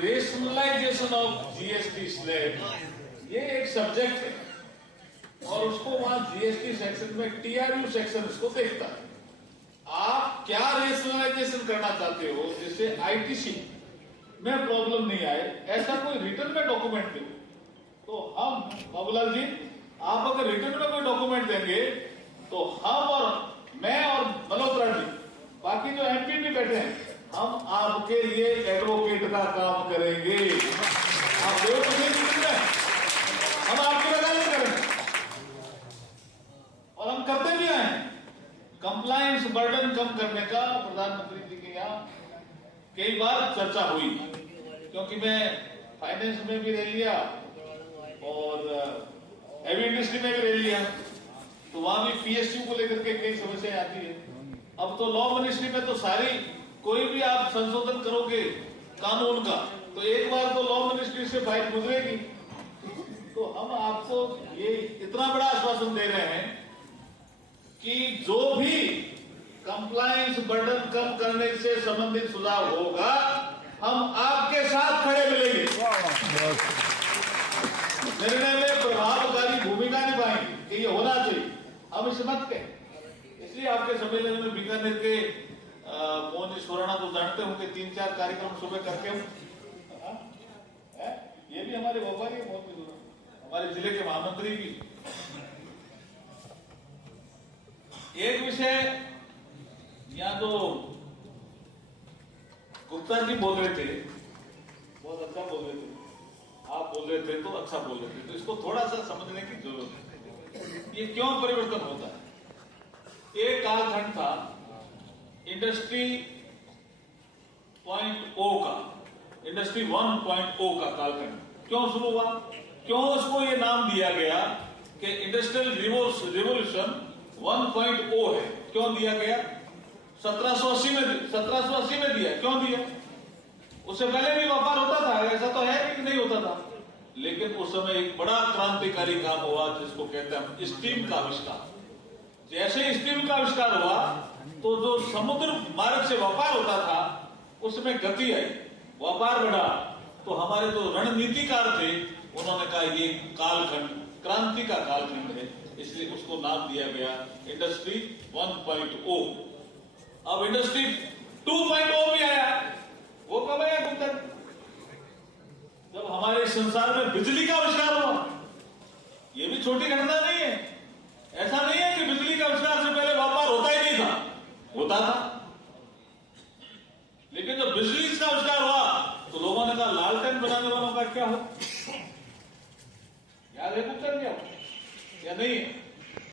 Rationalisation of GST slab ये एक subject है और उसको वहां जीएसटी सेक्शन में टीआरयू सेक्शन इसको देखता है। आप क्या रेशनलाइजेशन करना चाहते हो जिससे आईटीसी में प्रॉब्लम नहीं आए, ऐसा कोई रिटर्न में डॉक्यूमेंट दो। तो हम बाबूलाल जी, आप अगर रिटर्न में कोई डॉक्यूमेंट देंगे तो हम और मैं और मल्होत्रा जी, बाकी जो एमपी भी बैठे हैं, हम आपके लिए एडवोकेट का काम करेंगे। आप वोट नहीं, हम आपकी वकालत करेंगे और हम करते भी आए। कंप्लायंस बर्डन कम करने का प्रधानमंत्री जी के यहाँ कई बार चर्चा हुई, क्योंकि मैं फाइनेंस में भी रह लिया और हेवी इंडस्ट्री में भी रह लिया, तो वहां भी पीएसयू को लेकर के कई समस्याएं आती है। अब तो लॉ मिनिस्ट्री में तो सारी कोई भी आप संशोधन करोगे कानून का तो एक बार तो लॉ मिनिस्ट्री से फाइल गुजरेगी। तो हम आपको ये इतना बड़ा आश्वासन दे रहे हैं कि जो भी कंप्लायंस बर्डन कम करने से संबंधित सुधार होगा, हम आपके साथ खड़े मिलेंगे, निर्णय में प्रभावकारी भूमिका निभाएंगे कि ये होना चाहिए। हम इसे मत कहें। इसलिए आपके सम्मेलन में बीकानेर के मोहन जी सोराणा तो जानते होंगे, 3-4 कार्यक्रम सुबह करके हम ये भी हमारे व्यापारी है, मोहन जी सोराणा हमारे जिले के महामंत्री भी। एक विषय यहाँ तो गुप्ता जी बोल रहे थे, बहुत अच्छा बोल रहे थे, आप बोल रहे थे तो अच्छा बोल रहे थे, तो इसको थोड़ा सा समझने की जरूरत है। ये क्यों परिवर्तन होता है? एक कालखंड था इंडस्ट्री 1.0 का, इंडस्ट्री 1.0 का कालखंड। क्यों शुरू हुआ, क्यों उसको ये नाम दिया गया कि इंडस्ट्रियल रिवोल्यूशन 1.0 है? क्यों दिया गया? 1780 में दिया। क्यों दिया? उससे पहले भी व्यापार होता था, ऐसा तो है कि नहीं होता था, लेकिन उस समय एक बड़ा क्रांतिकारी काम हुआ जिसको कहते हैं स्टीम का आविष्कार। जैसे स्टीम का आविष्कार हुआ तो जो समुद्र मार्ग से व्यापार होता था उसमें गति आई, व्यापार बढ़ा। तो हमारे जो रणनीतिकार थे उन्होंने कहा ये कालखंड क्रांति का कालखंड है, इसलिए उसको नाम दिया गया इंडस्ट्री 1.0। अब इंडस्ट्री 2.0 भी आया। वो कब आया गुप्ता? जब हमारे संसार में बिजली का आविष्कार हुआ। ये भी छोटी घटना नहीं है। ऐसा नहीं है कि बिजली का आविष्कार से पहले व्यापार होता ही नहीं था, होता था, लेकिन जब बिजली का आविष्कार हुआ तो लोगों ने कहा लालटेन बनाने वालों का क्या हो? याद है गुप्ता क्या या नहीं है?